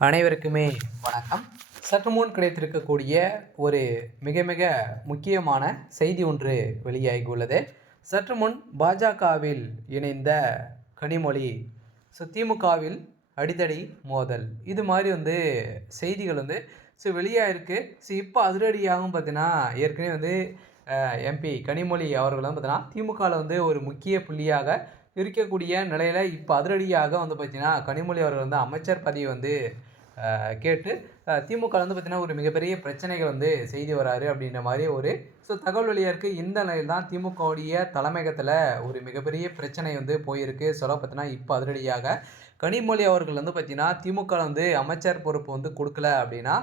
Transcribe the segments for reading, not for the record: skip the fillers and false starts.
அனைவருக்குமே வணக்கம். சற்று முன் கிடைத்திருக்கக்கூடிய ஒரு மிக மிக முக்கியமான செய்தி ஒன்று வெளியாகியுள்ளது. சற்று முன் பாஜகவில் இணைந்த கனிமொழி திமுகவில் அடிதடி மோதல் இது மாதிரி செய்திகள் வெளியாயிருக்கு. இப்போ அதிரடியாகவும் பார்த்தீங்கன்னா ஏற்கனவே எம்பி கனிமொழி அவர்கள் பார்த்தீங்கன்னா திமுகவில் ஒரு முக்கிய புள்ளியாக இருக்கக்கூடிய நிலையில் இப்போ அதிரடியாக பார்த்தீங்கன்னா கனிமொழி அவர்கள் அமைச்சர் பதவி கேட்டு திமுக பார்த்தீங்கன்னா ஒரு மிகப்பெரிய பிரச்சனைகள் செய்து வராரு அப்படின்ற மாதிரி ஒரு தகவல் வெளியாக இருக்குது. இந்த நிலையில் தான் திமுகவுடைய தலைமையகத்தில் ஒரு மிகப்பெரிய பிரச்சனை போயிருக்கு. சொல்ல பார்த்தீங்கன்னா இப்போ அதிரடியாக கனிமொழி அவர்கள் பார்த்தீங்கன்னா திமுக அமைச்சர் பொறுப்பு கொடுக்கல அப்படின்னா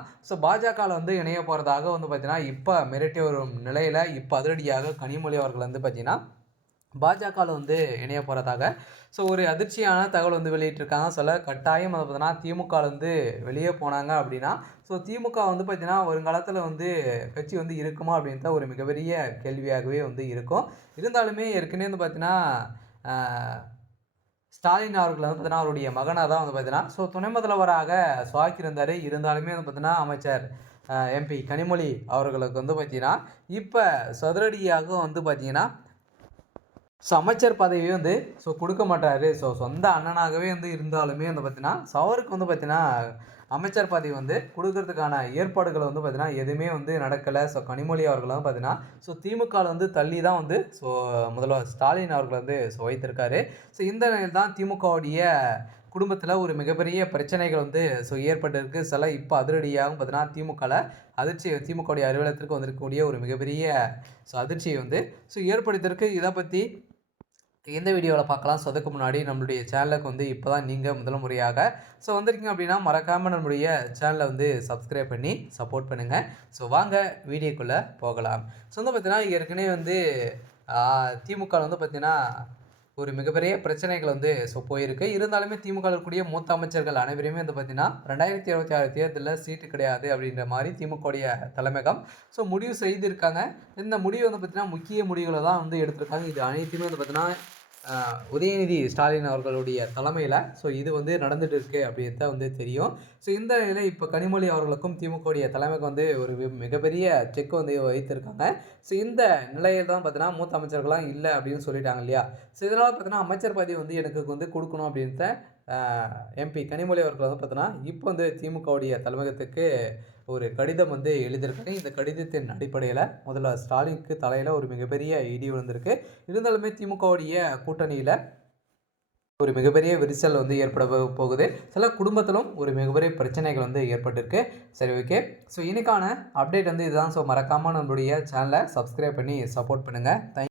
பாஜகவில் இணைய போகிறதாக பார்த்தீங்கன்னா இப்போ மிரட்டி வரும் நிலையில் இப்போ அதிரடியாக கனிமொழி அவர்கள் பார்த்தீங்கன்னா பாஜகவில் இணைய போகிறதாக ஒரு அதிர்ச்சியான தகவல் வெளியிட்டிருக்காங்க. கட்டாயம் பார்த்தீங்கன்னா திமுகவில் வெளியே போனாங்க அப்படின்னா திமுக பார்த்தீங்கன்னா வருங்காலத்தில் கட்சி இருக்குமா அப்படின்ற ஒரு மிகப்பெரிய கேள்வியாகவே இருக்கும். இருந்தாலுமே ஏற்கனவே பார்த்தீங்கன்னா ஸ்டாலின் அவர்கள் பார்த்தீங்கன்னா அவருடைய மகனாக தான் பார்த்தீங்கன்னா துணை முதல்வராக சுவாக்கியிருந்தார். இருந்தாலுமே பார்த்தீங்கன்னா அமைச்சர் எம்பி கனிமொழி அவர்களுக்கு பார்த்தீங்கன்னா இப்போ சதுரடியாக பார்த்தீங்கன்னா அமைச்சர் பதவி கொடுக்க மாட்டார். சொந்த அண்ணனாகவே இருந்தாலுமே பார்த்தீங்கன்னா அவருக்கு பார்த்தீங்கன்னா அமைச்சர் பதவி கொடுக்கறதுக்கான ஏற்பாடுகள் பார்த்தீங்கன்னா எதுவுமே நடக்கலை. கனிமொழி அவர்கள் பார்த்தீங்கன்னா திமுகவில் தள்ளி தான் முதல்வர் ஸ்டாலின் அவர்கள் வைத்திருக்காரு. இந்த நிலையில் தான் திமுகவுடைய குடும்பத்தில் ஒரு மிகப்பெரிய பிரச்சனைகள் ஏற்பட்டிருக்கு. இப்போ அதிரடியாகவும் பார்த்தீங்கன்னா திமுகவுடைய அலுவலகத்திற்கு வந்திருக்கக்கூடிய ஒரு மிகப்பெரிய அதிர்ச்சியை ஏற்படுத்தியிருக்கு. இதை பற்றி இந்த வீடியோவில் பார்க்கலாம். அதுக்கு முன்னாடி நம்மளுடைய சேனலுக்கு இப்போ தான் நீங்கள் முதல் முறையாக வந்திருக்கீங்க அப்படின்னா மறக்காமல் நம்மளுடைய சேனலை சப்ஸ்கிரைப் பண்ணி சப்போர்ட் பண்ணுங்கள். வாங்க வீடியோக்குள்ளே போகலாம். பார்த்தீங்கன்னா ஏற்கனவே திமுக பார்த்தீங்கன்னா ஒரு மிகப்பெரிய பிரச்சனைகள் போயிருக்கு. இருந்தாலுமே திமுக இருக்கக்கூடிய மூத்த அமைச்சர்கள் அனைவருமே பார்த்தீங்கன்னா 2026 தேர்தலில் சீட்டு கிடையாது அப்படின்ற மாதிரி திமுகவுடைய தலைமையகம் முடிவு செய்திருக்காங்க. இந்த முடிவு பார்த்தீங்கன்னா முக்கிய முடிவுகளை தான் எடுத்திருக்காங்க. இது அனைத்துமே பார்த்தீங்கன்னா உதயநிதி ஸ்டாலின் அவர்களுடைய தலைமையில் இது நடந்துட்டு இருக்கு அப்படின்னு தான் தெரியும். இந்த நிலையில் இப்போ கனிமொழி அவர்களுக்கும் திமுகவுடைய தலைமைக்கு ஒரு மிகப்பெரிய செக் வைத்திருக்காங்க. இந்த நிலையில் தான் பார்த்தீங்கன்னா மூத்த அமைச்சர்கள்லாம் இல்லை அப்படின்னு சொல்லிட்டாங்க இல்லையா. இதனால் பார்த்தீங்கன்னா அமைச்சர் பதவி எனக்கு கொடுக்கணும் அப்படின்ட்டு எம்பி கனிமொழி அவர்கள் பார்த்தீங்கன்னா இப்போ திமுகவுடைய தலைமையகத்துக்கு ஒரு கடிதம் எழுதியிருக்காங்க. இந்த கடிதத்தின் அடிப்படையில் முதல்ல ஸ்டாலினுக்கு தலையில் ஒரு மிகப்பெரிய இடி விழுந்திருக்கு. இருந்தாலுமே திமுகவுடைய கூட்டணியில் ஒரு மிகப்பெரிய விரிசல் ஏற்பட போகுது. குடும்பத்திலும் ஒரு மிகப்பெரிய பிரச்சனைகள் ஏற்பட்டிருக்கு. சரி, ஓகே. இன்னைக்கான அப்டேட் இதுதான். மறக்காமல் நம்மளுடைய சேனலை சப்ஸ்கிரைப் பண்ணி சப்போர்ட் பண்ணுங்கள்.